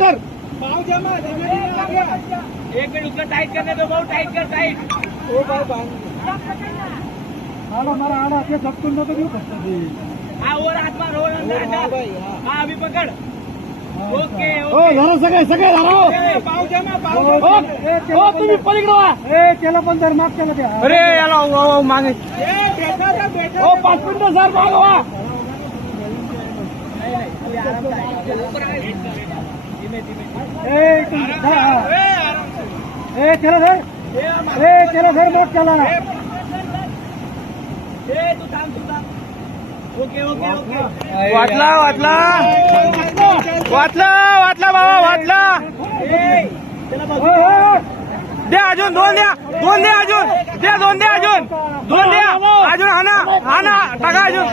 कर एक मिनट उसका टाइट करने दो भाऊ, टाइट कर, टाइट. मारा आडा ते झपकून नको देऊ फक्त ते. हा वर हात मार, वर हात. हा अभी पकड. ओके हो ओके. धरा सगळे सगळे धरा हो. पाव जमा, पाव हो तुम्ही पलीकडे व्हा. त्याला पण जर माफ केलं ते अरे याला मागे बेटा हो 5 मिनिटं सर मागे व्हा. त्याला धर त्याला धर माफ केला तू थांब, तू थांब. Okay okay okay. वाटला वाटला वाटला वाटला बाबा वाटला. द्या अजून 2 द्या, 2 द्या अजून द्या, 2 द्या अजून, 2 द्या अजून. हाना हाना टाका अजून.